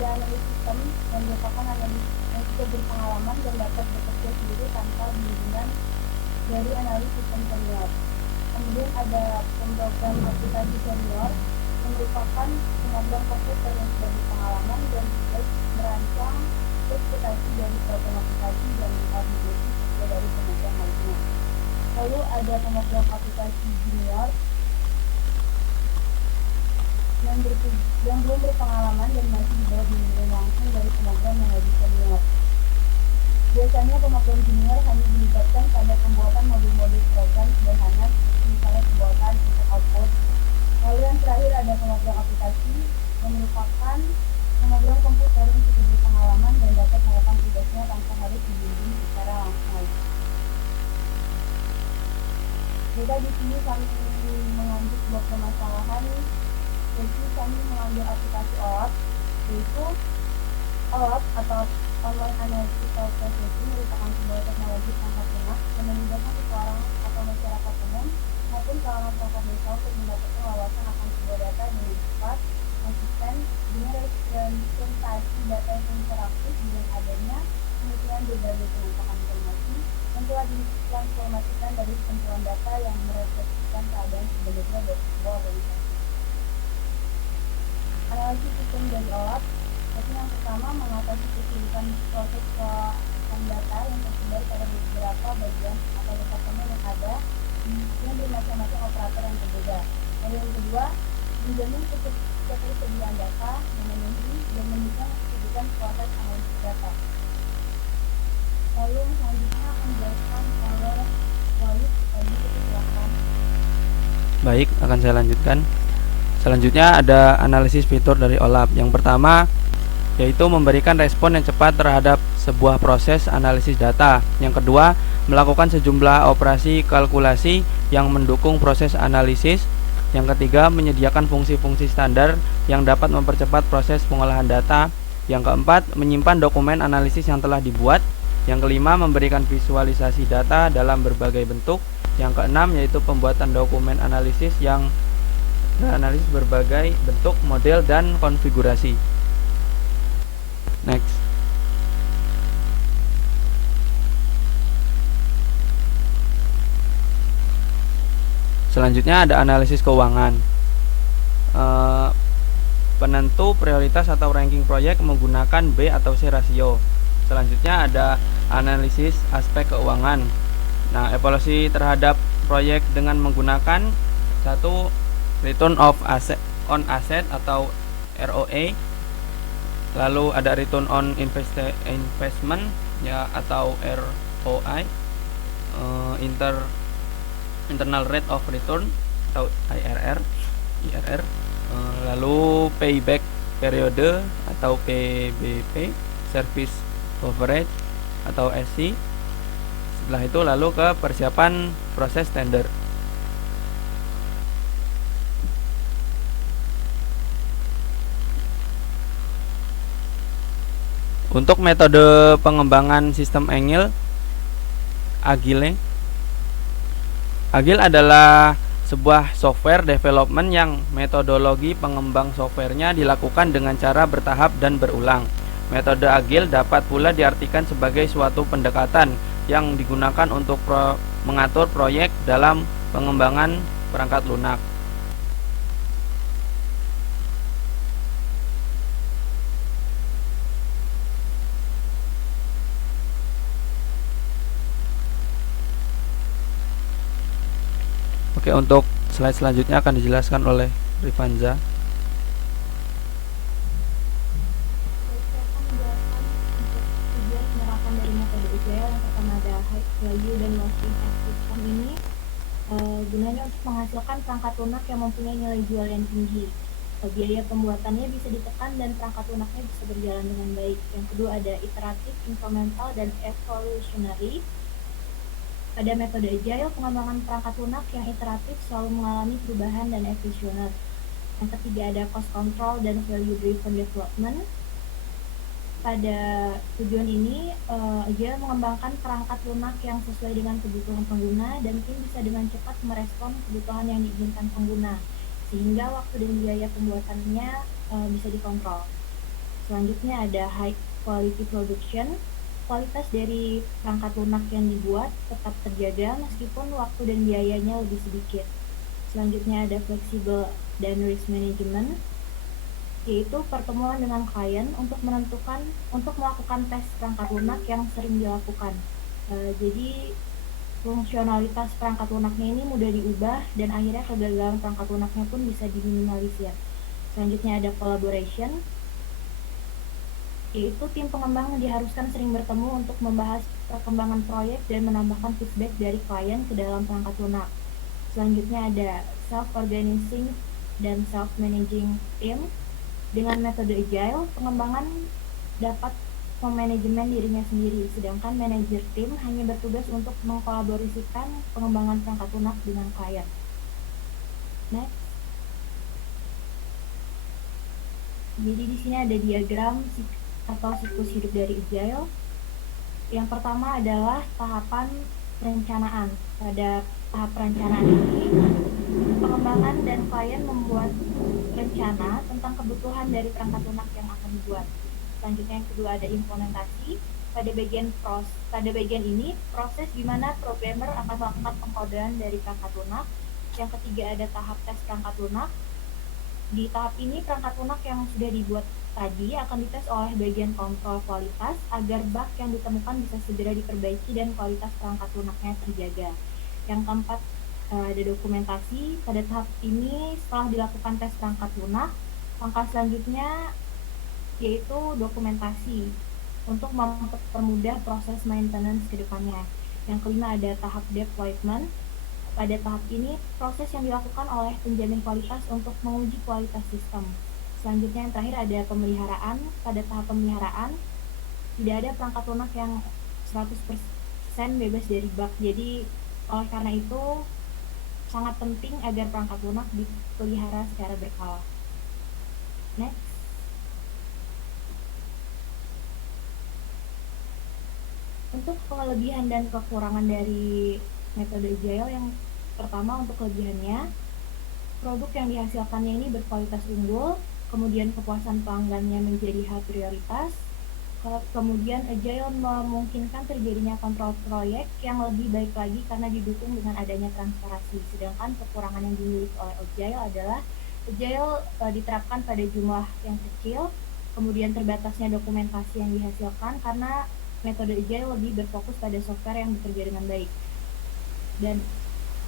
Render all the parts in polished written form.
ada analis sistem yang merupakan analis yang sudah berpengalaman dan dapat bekerja sendiri tanpa bimbingan dari analis sistem senior. Kemudian ada pemrogram aplikasi senior yang merupakan pemrogram komputer yang sudah berpengalaman dan sudah merancang spesifikasi dari program aplikasi dan mengkoordinasi kerja dari pemrogram lainnya. Lalu ada pemrogram aplikasi junior yang belum berpengalaman dan masih di bawah bimbingan langsung dari pemrogram yang lebih senior. Biasanya pemrogram junior hanya dilibatkan pada pembuatan modul-modul program sederhana seperti misalnya pembuatan input output. Lalu yang terakhir ada pemrogram aplikasi yang merupakan pemrogram komputer yang sudah berpengalaman dan dapat melakukan tugasnya tanpa harus dibimbing secara langsung lagi. Jika di sini kami mengambil sebuah permasalahan, jadi kami mengambil aplikasi OAuth, yaitu OAuth atau Online Analytical Processing merupakan sebuah teknologi perangkat lunak yang memudahkan seseorang atau masyarakat umum maupun kalangan perangkat desa untuk mendapatkan wawasan akan sebuah data dengan cepat, konsisten, dengan representasi data yang interaktif dengan adanya penelitian berbagai penampakan informasi yang telah ditransformasikan dari kumpulan data yang merepresentasikan keadaan sebenarnya dari sebuah organisasi. Analisis sistem dari OAuth. Yang pertama, mengatasi kesulitan proses pengolahan data yang tersebar pada beberapa bagian atau departemen yang ada yang bermacam-macam operator yang berbeda. Lalu yang kedua, menjamin ketersediaan data, memenuhi dan mendukung kesulitan proses analisis data. Lalu yang selanjutnya akan dijelaskan oleh Walid. Tadi silakan. Baik, akan saya lanjutkan. Selanjutnya ada analisis fitur dari OLAP. Yang pertama yaitu memberikan respon yang cepat terhadap sebuah proses analisis data. Yang kedua, melakukan sejumlah operasi kalkulasi yang mendukung proses analisis. Yang ketiga, menyediakan fungsi-fungsi standar yang dapat mempercepat proses pengolahan data. Yang keempat, menyimpan dokumen analisis yang telah dibuat. Yang kelima, memberikan visualisasi data dalam berbagai bentuk. Yang keenam, yaitu pembuatan dokumen analisis yang analisis berbagai bentuk, model, dan konfigurasi. Next. Selanjutnya ada analisis keuangan. Penentu prioritas atau ranking proyek menggunakan B atau C rasio. Selanjutnya ada analisis aspek keuangan. Nah, evaluasi terhadap proyek dengan menggunakan satu return on asset atau ROA. Lalu ada return on investment ya atau ROI, internal rate of return atau IRR. Lalu payback period atau PBP, service coverage atau SC. Setelah itu lalu ke persiapan proses tender. Untuk metode pengembangan sistem Agile adalah sebuah software development yang metodologi pengembang softwarenya dilakukan dengan cara bertahap dan berulang. Metode Agile dapat pula diartikan sebagai suatu pendekatan yang digunakan untuk mengatur proyek dalam pengembangan perangkat lunak. Oke, untuk slide selanjutnya akan dijelaskan oleh Rifanza. Saya akan menjelaskan untuk tujuan penerapan dari metode Agile. Yang pertama ada high value dan low impact system ini gunanya untuk menghasilkan perangkat lunak yang mempunyai nilai jual yang tinggi. Biaya pembuatannya bisa ditekan dan perangkat lunaknya bisa berjalan dengan baik. Yang kedua ada iteratif, incremental, dan evolutionary. Pada metode Agile, pengembangan perangkat lunak yang iteratif selalu mengalami perubahan dan evolusioner. Yang ketiga ada cost control dan value driven development. Pada tujuan ini, Agile mengembangkan perangkat lunak yang sesuai dengan kebutuhan pengguna dan tim bisa dengan cepat merespon kebutuhan yang diinginkan pengguna, sehingga waktu dan biaya pembuatannya bisa dikontrol. Selanjutnya ada high quality production. Kualitas dari perangkat lunak yang dibuat tetap terjaga meskipun waktu dan biayanya lebih sedikit. Selanjutnya ada flexible dan risk management, yaitu pertemuan dengan klien untuk melakukan tes perangkat lunak yang sering dilakukan. Jadi fungsionalitas perangkat lunaknya ini mudah diubah dan akhirnya kegagalan perangkat lunaknya pun bisa diminimalisir. Selanjutnya ada collaboration, yaitu tim pengembang diharuskan sering bertemu untuk membahas perkembangan proyek dan menambahkan feedback dari klien ke dalam perangkat lunak. Selanjutnya ada self-organizing dan self-managing team. Dengan metode agile, pengembangan dapat memanajemen dirinya sendiri, sedangkan manajer tim hanya bertugas untuk mengkolaborasikan pengembangan perangkat lunak dengan klien. Next. Jadi di sini ada diagram atau siklus hidup dari agile. Yang pertama adalah tahapan perencanaan. Pada tahap perencanaan ini, pengembangan dan klien membuat rencana tentang kebutuhan dari perangkat lunak yang akan dibuat. Selanjutnya yang kedua ada implementasi. Pada bagian ini proses di mana programmer akan melakukan pengkodean dari perangkat lunak. Yang ketiga ada tahap tes perangkat lunak. Di tahap ini perangkat lunak yang sudah dibuat tadi akan dites oleh bagian kontrol kualitas agar bug yang ditemukan bisa segera diperbaiki dan kualitas perangkat lunaknya terjaga. Yang keempat ada dokumentasi. Pada tahap ini setelah dilakukan tes perangkat lunak, langkah selanjutnya yaitu dokumentasi untuk mempermudah proses maintenance ke depannya. Yang kelima ada tahap deployment. Pada tahap ini, proses yang dilakukan oleh penjamin kualitas untuk menguji kualitas sistem. Selanjutnya yang terakhir ada pemeliharaan. Pada tahap pemeliharaan, tidak ada perangkat lunak yang 100% bebas dari bug. Jadi, oleh karena itu, sangat penting agar perangkat lunak dipelihara secara berkala. Next. Untuk kelebihan dan kekurangan dari metode agile, yang pertama untuk kelebihannya, produk yang dihasilkannya ini berkualitas unggul, kemudian kepuasan pelanggannya menjadi hal prioritas, kemudian agile memungkinkan terjadinya kontrol proyek yang lebih baik lagi karena didukung dengan adanya transparansi. Sedangkan kekurangan yang dimiliki oleh agile adalah agile diterapkan pada jumlah yang kecil, kemudian terbatasnya dokumentasi yang dihasilkan karena metode agile lebih berfokus pada software yang bekerja dengan baik, dan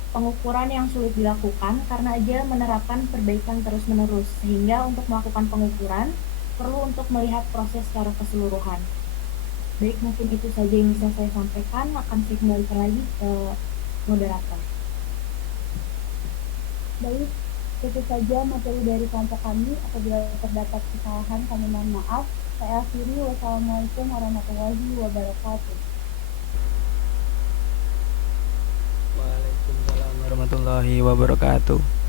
pengukuran yang sulit dilakukan karena agile menerapkan perbaikan terus-menerus, sehingga untuk melakukan pengukuran perlu untuk melihat proses secara keseluruhan. Baik, mungkin itu saja yang bisa saya sampaikan. Akan saya kembalikan lagi ke moderator. Baik, itu saja materi dari kelompok kami. Apabila terdapat kesalahan, kami mohon maaf. Saya akhiri. Wassalamualaikum warahmatullahi wabarakatuh. Waalaikumsalam warahmatullahi wabarakatuh.